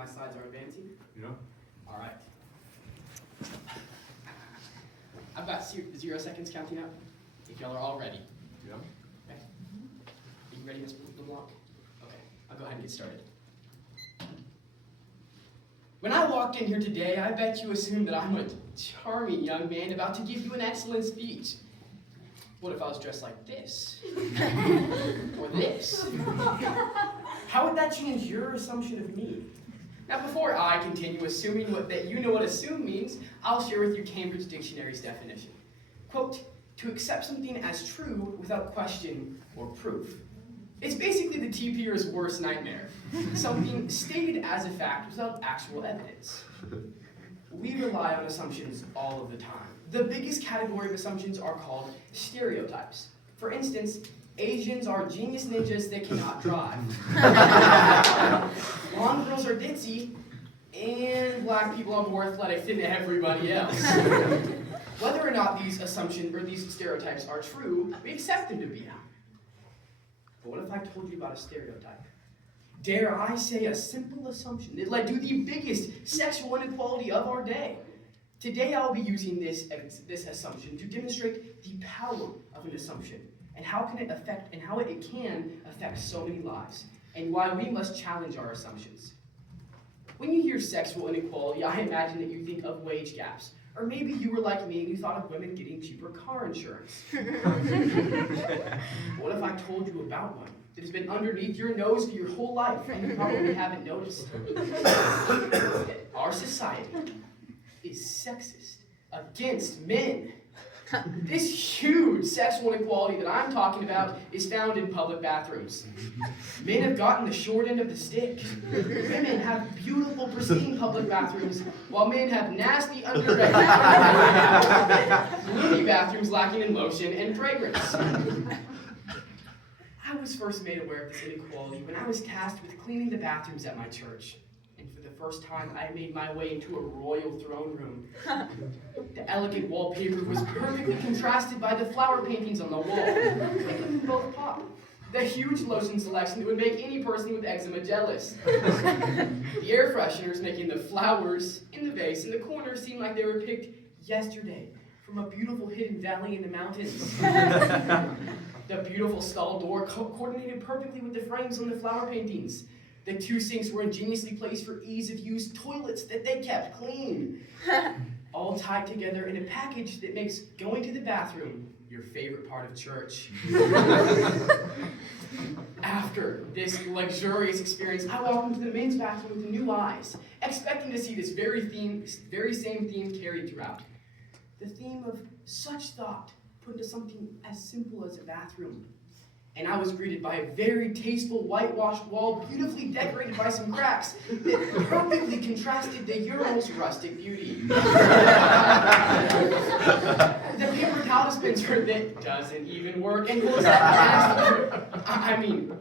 my slides are advancing? Yeah. All right. I've got 0 seconds counting up. If y'all are all ready. Yeah. Okay. Are you ready, Ms. LeBlanc? Okay, I'll go ahead and get started. When I walked in here today, I bet you assumed that I'm a charming young man about to give you an excellent speech. What if I was dressed like this? Or this? How would that change your assumption of me? Now, before I continue assuming that you know what assume means, I'll share with you Cambridge Dictionary's definition. Quote, to accept something as true without question or proof. It's basically the TPer's worst nightmare. Something stated as a fact without actual evidence. We rely on assumptions all of the time. The biggest category of assumptions are called stereotypes. For instance, Asians are genius ninjas that cannot drive. Blonde girls are ditzy, and black people are more athletic than everybody else. Whether or not these assumptions or these stereotypes are true, we accept them to be. But what if I told you about a stereotype? Dare I say a simple assumption that led to the biggest sexual inequality of our day? Today I'll be using this assumption to demonstrate the power of an assumption and how it can affect so many lives, and why we must challenge our assumptions. When you hear sexual inequality, I imagine that you think of wage gaps. Or maybe you were like me and you thought of women getting cheaper car insurance. What if I told you about one that has been underneath your nose for your whole life and you probably haven't noticed? Our society is sexist against men. This huge sexual inequality that I'm talking about is found in public bathrooms. Men have gotten the short end of the stick. Women have beautiful, pristine public bathrooms, while men have nasty, underregulated, gloomy bathrooms lacking in lotion and fragrance. I was first made aware of this inequality when I was tasked with cleaning the bathrooms at my church. And for the first time, I made my way into a royal throne room. The elegant wallpaper was perfectly contrasted by the flower paintings on the wall, making them both pop. The huge lotion selection that would make any person with eczema jealous. The air fresheners making the flowers in the vase in the corner seem like they were picked yesterday from a beautiful hidden valley in the mountains. The beautiful stall door coordinated perfectly with the frames on the flower paintings. The 2 sinks were ingeniously placed for ease of use toilets that they kept clean. All tied together in a package that makes going to the bathroom your favorite part of church. After this luxurious experience, I walked into the men's bathroom with new eyes, expecting to see this very same theme carried throughout. The theme of such thought put into something as simple as a bathroom. And I was greeted by a very tasteful whitewashed wall, beautifully decorated by some cracks that perfectly contrasted the urinal's rustic beauty. The paper towel dispenser that doesn't even work, and was that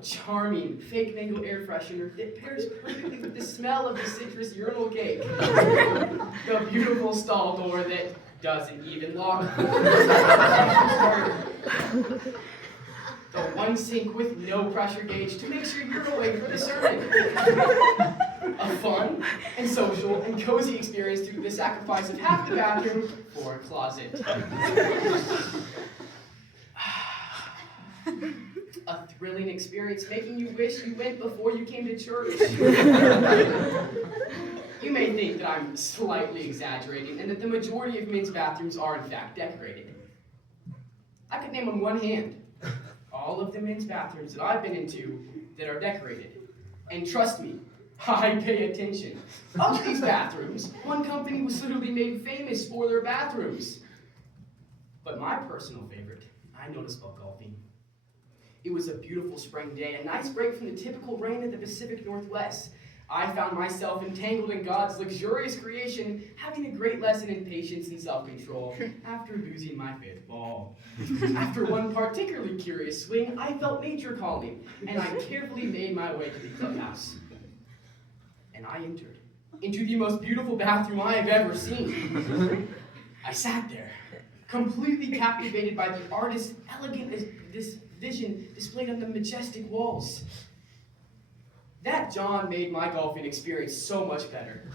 charming fake mango air freshener that pairs perfectly with the smell of the citrus urinal cake. The beautiful stall door that doesn't even lock. The 1 sink with no pressure gauge to make sure you're awake for the sermon. A fun and social and cozy experience through the sacrifice of half the bathroom for a closet. A thrilling experience making you wish you went before you came to church. You may think that I'm slightly exaggerating and that the majority of men's bathrooms are in fact decorated. I could name on one hand all of the men's bathrooms that I've been into that are decorated. And trust me, I pay attention. Of these bathrooms, one company was literally made famous for their bathrooms. But my personal favorite, I noticed while golfing. It was a beautiful spring day, a nice break from the typical rain of the Pacific Northwest. I found myself entangled in God's luxurious creation, having a great lesson in patience and self-control after losing my 5th ball. After one particularly curious swing, I felt nature calling, and I carefully made my way to the clubhouse. And I entered into the most beautiful bathroom I have ever seen. I sat there, completely captivated by the artist's elegant vision displayed on the majestic walls. That John made my golfing experience so much better.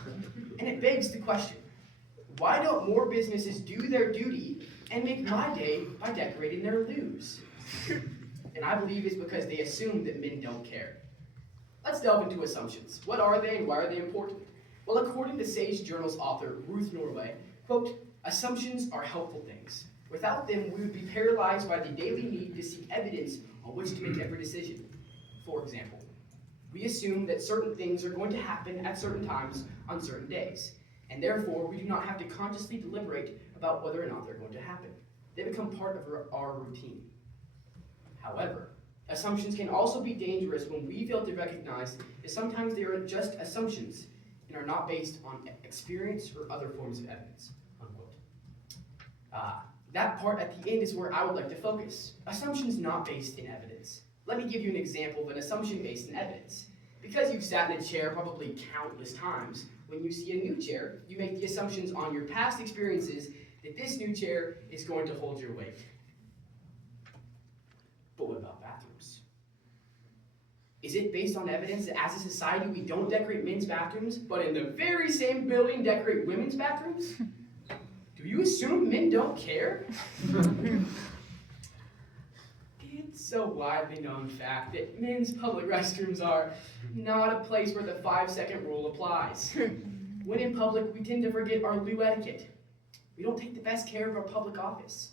And it begs the question, why don't more businesses do their duty and make my day by decorating their loos? And I believe it's because they assume that men don't care. Let's delve into assumptions. What are they and why are they important? Well, according to Sage Journal's author, Ruth Norway, quote, assumptions are helpful things. Without them, we would be paralyzed by the daily need to seek evidence on which to make every decision. For example, we assume that certain things are going to happen at certain times on certain days, and therefore we do not have to consciously deliberate about whether or not they're going to happen. They become part of our routine. However, assumptions can also be dangerous when we fail to recognize that sometimes they are just assumptions and are not based on experience or other forms of evidence, unquote. That part at the end is where I would like to focus. Assumptions not based in evidence. Let me give you an example of an assumption based in evidence. Because you've sat in a chair probably countless times, when you see a new chair, you make the assumptions on your past experiences that this new chair is going to hold your weight. But what about bathrooms? Is it based on evidence that as a society we don't decorate men's bathrooms, but in the very same building decorate women's bathrooms? Do you assume men don't care? It's a widely known fact that men's public restrooms are not a place where the 5-second rule applies. When in public, we tend to forget our loo etiquette. We don't take the best care of our public office.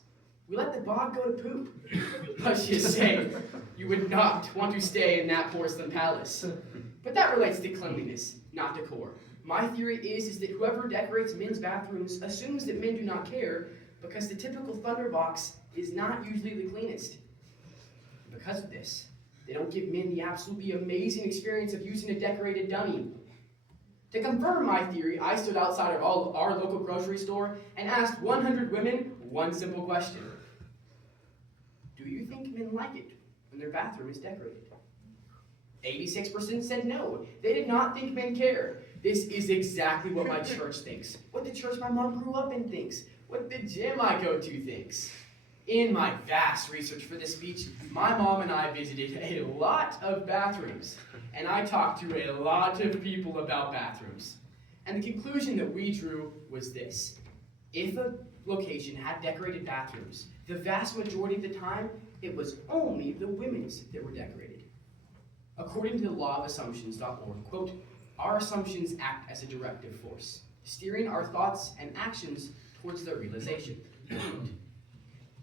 We let the bog go to poop. Let's just say, you would not want to stay in that porcelain palace. But that relates to cleanliness, not decor. My theory is that whoever decorates men's bathrooms assumes that men do not care because the typical thunderbox is not usually the cleanest. Because of this, they don't give men the absolutely amazing experience of using a decorated dummy. To confirm my theory, I stood outside of our local grocery store and asked 100 women one simple question. Do you think men like it when their bathroom is decorated? 86% said no. They did not think men care. This is exactly what my church thinks, what the church my mom grew up in thinks, what the gym I go to thinks. In my vast research for this speech, my mom and I visited a lot of bathrooms, and I talked to a lot of people about bathrooms. And the conclusion that we drew was this. If a location had decorated bathrooms, the vast majority of the time, it was only the women's that were decorated. According to the lawofassumptions.org, quote, our assumptions act as a directive force, steering our thoughts and actions towards their realization.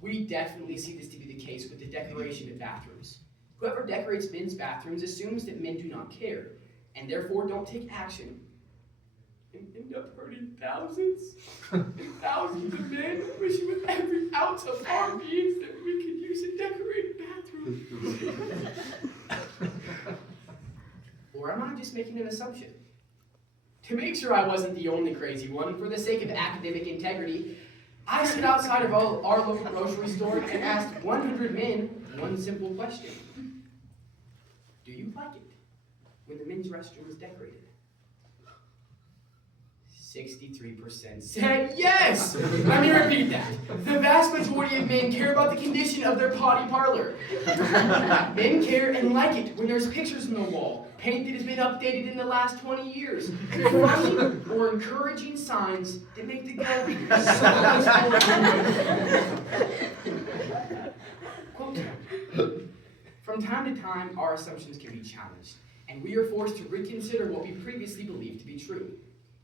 We definitely see this to be the case with the decoration of bathrooms. Whoever decorates men's bathrooms assumes that men do not care, and therefore don't take action, and end up hurting thousands and thousands of men, wishing with every ounce of our beings that we could use a decorated bathroom. Or am I just making an assumption? To make sure I wasn't the only crazy one, for the sake of academic integrity, I stood outside of our local grocery store and asked 100 men one simple question. Do you like it when the men's restroom is decorated? 63% said yes! Let me repeat that. The vast majority of men care about the condition of their potty parlor. Men care and like it when there's pictures on the wall, paint that has been updated in the last 20 years, funny or encouraging signs that make the gallery so much more. Quote, from time to time, our assumptions can be challenged, and we are forced to reconsider what we previously believed to be true.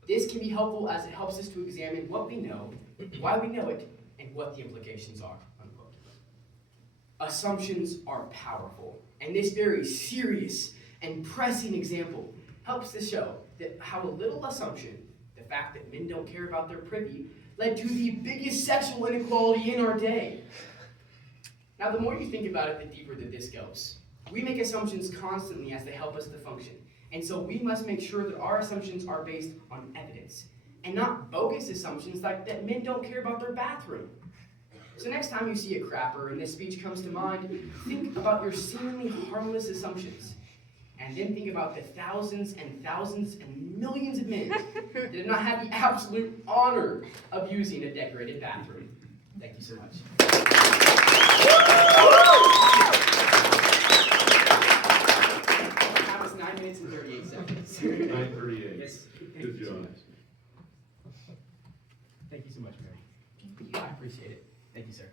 This can be helpful as it helps us to examine what we know, why we know it, and what the implications are, unquote. Assumptions are powerful, and this very serious and pressing example helps to show that how a little assumption, the fact that men don't care about their privy, led to the biggest sexual inequality in our day. Now, the more you think about it, the deeper that this goes. We make assumptions constantly as they help us to function. And so we must make sure that our assumptions are based on evidence and not bogus assumptions like that men don't care about their bathroom. So next time you see a crapper and this speech comes to mind, think about your seemingly harmless assumptions. And then think about the thousands and thousands and millions of men that did not have the absolute honor of using a decorated bathroom. Thank you so much. That was 9 minutes and 30 Yes. 9:38. Yes. Good job. Thank you so much, Mary. I appreciate it. Thank you, sir.